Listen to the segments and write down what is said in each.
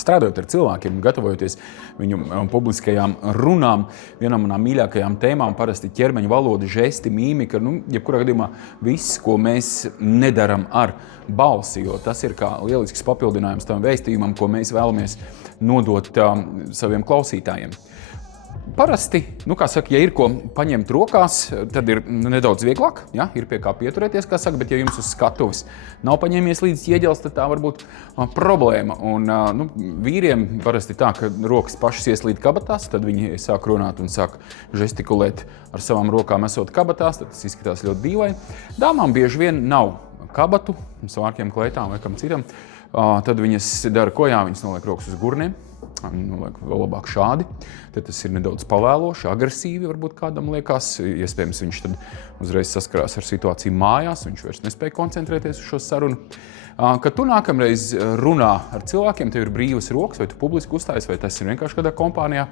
Strādājot ar cilvēkiem un gatavojoties viņu publiskajām runām, viena no manām mīļākajām tēmām parasti ķermeņa valoda, žesti, mīmika, jebkurā gadījumā viss, ko mēs nedaram ar balsi, jo tas ir kā lielisks papildinājums tam vēstījumam, ko mēs vēlamies nodot saviem klausītājiem. Parasti, ja ir ko paņemt rokās, tad ir nedaudz vieglāk, ja? Ir pie kā pieturēties, kā saka, bet ja jums uz skatuves nav paņēmies līdz ķieģelis, tad tā var būt problēma. Un vīriem parasti tā, ka rokas pašas ieslīd kabatās, tad viņi sāk runāt un sāk žestikulēt ar savām rokām esot kabatās, tad tas izskatās ļoti dīvaini. Dāmām bieži vien nav kabatu, svārkiem, kleitām vai kam citam, tad viņas dara ko, jā, viņas noliek rokas uz gurniem. Vēl labāk šādi, tad tas ir nedaudz pavēloši, agresīvi varbūt kādam liekas, iespējams viņš tad uzreiz saskarās ar situāciju mājās, viņš vairs nespēja koncentrēties uz šo sarunu. Kad tu nākamreiz runā ar cilvēkiem, tev ir brīvas rokas, vai tu publiski uzstājies, vai tas ir vienkārši kādā kompānijā,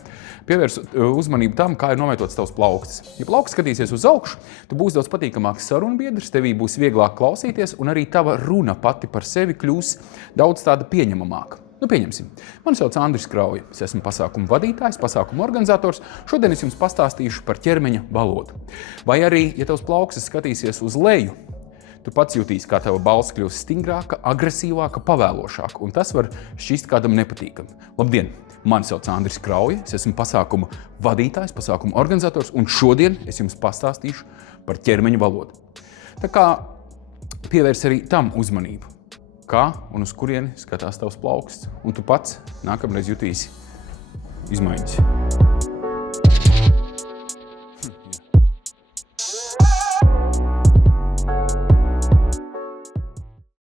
pievērs uzmanību tam, kā ir novietots tavs plaukstas. Ja plauksts skatīsies uz augšu, tu būsi daudz patīkamāks sarunbiedrs, tevī būs vieglāk klausīties, un arī tava runa pati par sevi kļūs daudz tāda pieņemamāka. Pieņemsim. Mani sauc Andris Krauja. Es esmu pasākumu vadītājs, pasākumu organizators. Šodien es jums pastāstīšu par ķermeņa valodu. Vai arī, ja tavs plaukstas skatīsies uz leju, tu pats jutīsi, kā tava balss kļūst stingrāka, agresīvāka, pavēlošāka, un tas var šķist kādam nepatīkam. Labdien! Mani sauc Andris Krauja. Es esmu pasākumu vadītājs, pasākumu organizators, un šodien es jums pastāstīšu par ķermeņa valodu. Tā kā pievērs arī tam uzmanību. Kā un uz kurieni skatās tavs plauksts, un tu pats nākamreiz jutīsi izmaiņas.